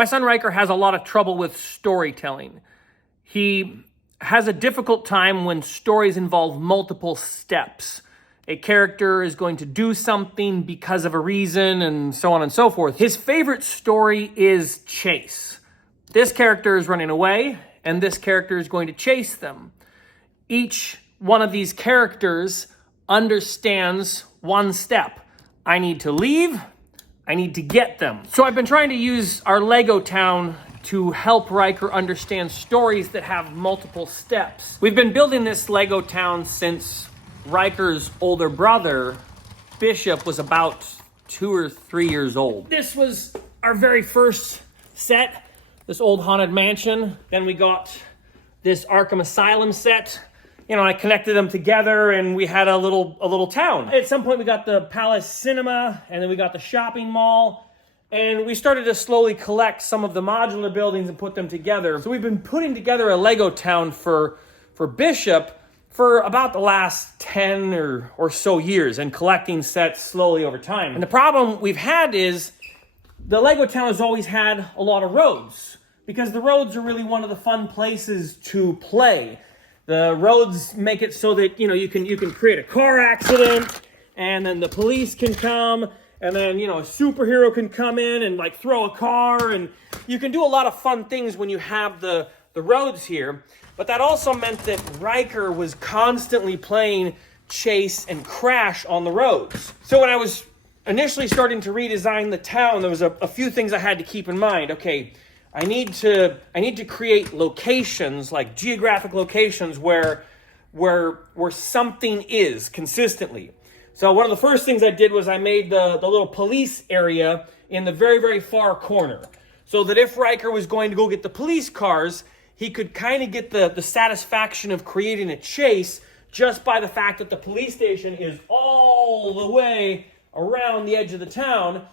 My son Riker has a lot of trouble with storytelling. He has a difficult time when stories involve multiple steps. A character is going to do something because of a reason and so on and so forth. His favorite story is chase. This character is running away and this character is going to chase them. Each one of these characters understands one step. I need to leave. I need to get them. So I've been trying to use our Lego town to help Riker understand stories that have multiple steps. We've been building this Lego town since Riker's older brother, Bishop, was about 2 or 3 years old. This was our very first set, this old haunted mansion. Then we got this Arkham Asylum set. I connected them together and we had a little town. At some point we got the Palace Cinema and then we got the shopping mall. And we started to slowly collect some of the modular buildings and put them together. So we've been putting together a Lego town for Bishop for about the last 10 or so years and collecting sets slowly over time. And the problem we've had is the Lego town has always had a lot of roads because the roads are really one of the fun places to play. The roads make it so that, you can create a car accident and then the police can come and then, a superhero can come in and throw a car, and you can do a lot of fun things when you have the roads here. But that also meant that Riker was constantly playing chase and crash on the roads. So when I was initially starting to redesign the town, there was a few things I had to keep in mind. Okay, I need to create locations, like geographic locations where something is consistently. So one of the first things I did was I made the little police area in the very, very far corner. So that if Riker was going to go get the police cars, he could kind of get the satisfaction of creating a chase just by the fact that the police station is all the way around the edge of the town.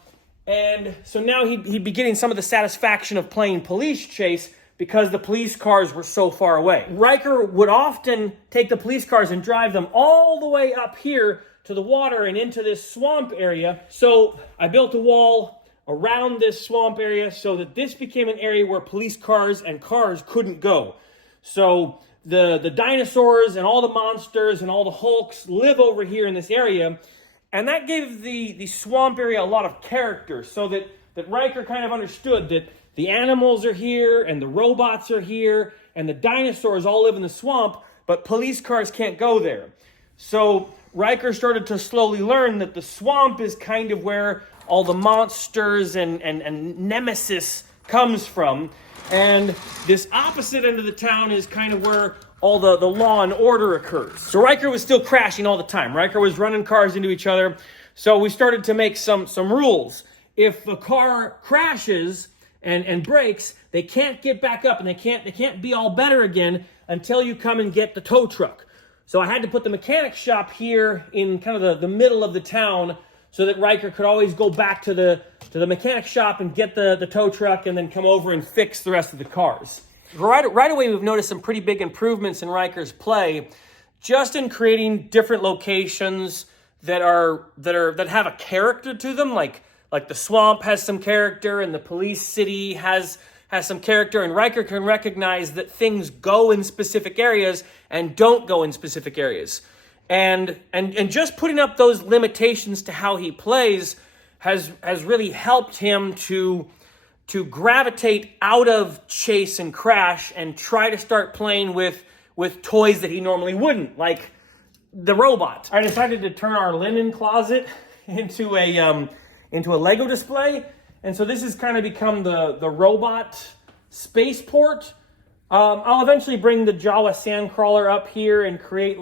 And so now he'd be getting some of the satisfaction of playing police chase because the police cars were so far away. Riker would often take the police cars and drive them all the way up here to the water and into this swamp area. So I built a wall around this swamp area so that this became an area where police cars and cars couldn't go. So the dinosaurs and all the monsters and all the Hulks live over here in this area. And that gave the swamp area a lot of character so that Riker kind of understood that the animals are here and the robots are here and the dinosaurs all live in the swamp, but police cars can't go there. So Riker started to slowly learn that the swamp is kind of where all the monsters and nemesis comes from. And this opposite end of the town is kind of where all the law and order occurs. So Riker was still crashing all the time. Riker was running cars into each other. So we started to make some rules. If a car crashes and breaks, they can't get back up and they can't be all better again until you come and get the tow truck. So I had to put the mechanic shop here in kind of the middle of the town so that Riker could always go back to the mechanic shop and get the tow truck and then come over and fix the rest of the cars. Right away, we've noticed some pretty big improvements in Riker's play, just in creating different locations that have a character to them, like the swamp has some character and the police city has some character, and Riker can recognize that things go in specific areas and don't go in specific areas. And just putting up those limitations to how he plays has really helped him to gravitate out of chase and crash and try to start playing with toys that he normally wouldn't, like the robot. I decided to turn our linen closet into a Lego display. And so this has kind of become the robot spaceport. I'll eventually bring the Jawa sandcrawler up here and create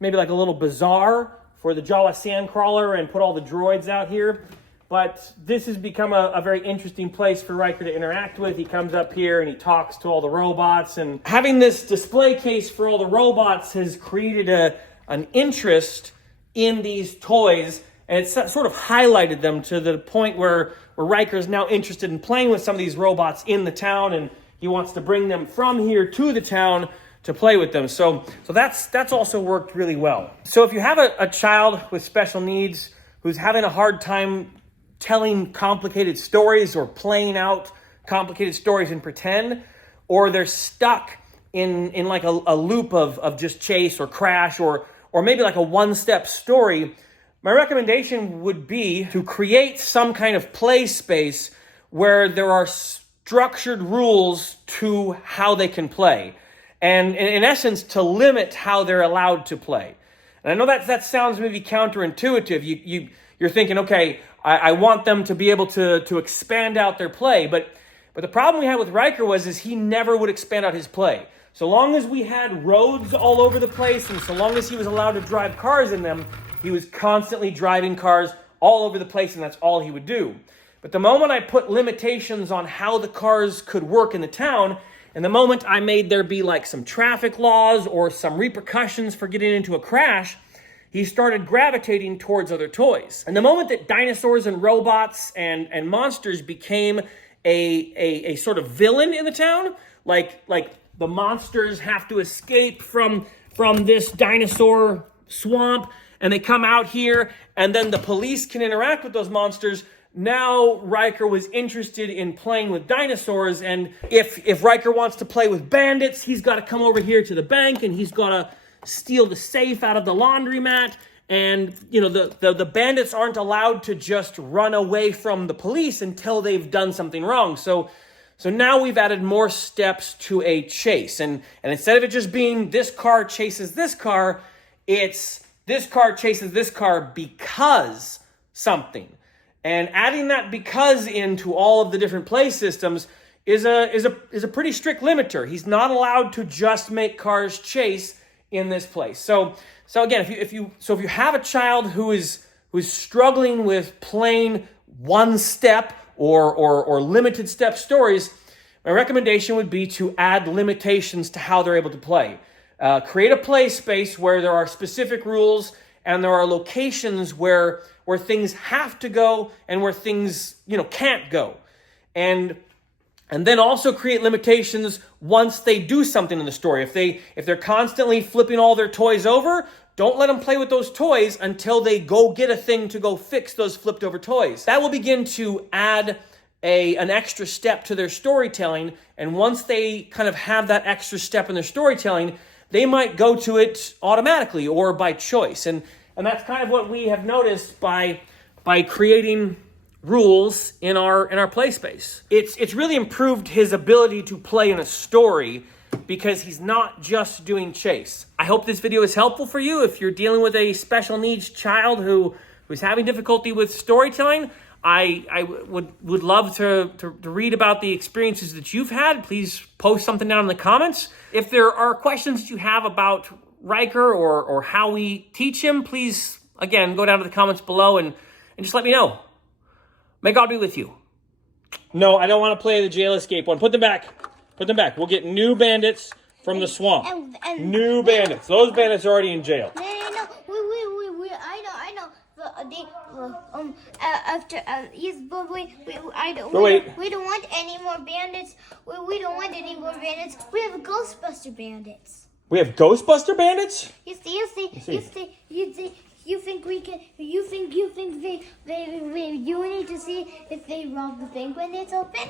maybe a little bazaar for the Jawa sandcrawler and put all the droids out here. But this has become a very interesting place for Riker to interact with. He comes up here and he talks to all the robots. And having this display case for all the robots has created an interest in these toys. And it's sort of highlighted them to the point where Riker is now interested in playing with some of these robots in the town. And he wants to bring them from here to the town to play with them. So that's also worked really well. So if you have a child with special needs who's having a hard time telling complicated stories or playing out complicated stories and pretend, or they're stuck in like a loop of just chase or crash or maybe like a one-step story, my recommendation would be to create some kind of play space where there are structured rules to how they can play. And in essence, to limit how they're allowed to play. And I know that sounds maybe counterintuitive. You're thinking, okay, I want them to be able to expand out their play. But the problem we had with Riker is he never would expand out his play. So long as we had roads all over the place, and so long as he was allowed to drive cars in them, he was constantly driving cars all over the place, and that's all he would do. But the moment I put limitations on how the cars could work in the town, and the moment I made there be like some traffic laws or some repercussions for getting into a crash, he started gravitating towards other toys. And the moment that dinosaurs and robots and monsters became a sort of villain in the town, like the monsters have to escape from this dinosaur swamp, and they come out here, and then the police can interact with those monsters. Now Riker was interested in playing with dinosaurs, and if Riker wants to play with bandits, he's got to come over here to the bank, and he's got to steal the safe out of the laundromat. And the bandits aren't allowed to just run away from the police until they've done something wrong. So now we've added more steps to a chase. And instead of it just being this car chases this car, it's this car chases this car because something. And adding that because into all of the different play systems is a pretty strict limiter. He's not allowed to just make cars chase in this place. So again, if you have a child who's struggling with playing one step or limited step stories, my recommendation would be to add limitations to how they're able to play. Create a play space where there are specific rules and there are locations where things have to go and where things can't go. And then also create limitations once they do something in the story. If they're constantly flipping all their toys over, don't let them play with those toys until they go get a thing to go fix those flipped over toys. That will begin to add an extra step to their storytelling. And once they kind of have that extra step in their storytelling, they might go to it automatically or by choice. And that's kind of what we have noticed by creating rules in our play space. It's really improved his ability to play in a story because he's not just doing chase. I hope this video is helpful for you. If you're dealing with a special needs child who's having difficulty with storytelling, I would love to read about the experiences that you've had. Please post something down in the comments. If there are questions that you have about Riker or how we teach him, please, again, go down to the comments below and just let me know. May God be with you. No, I don't want to play the jail escape one. Put them back. Put them back. We'll get new bandits from the swamp. New bandits. Those bandits are already in jail. No. Wait. I know. We don't want any more bandits. We don't want any more bandits. We have Ghostbuster bandits. We have Ghostbuster bandits? You think we can? You think they need to see if they rob the bank when it's open?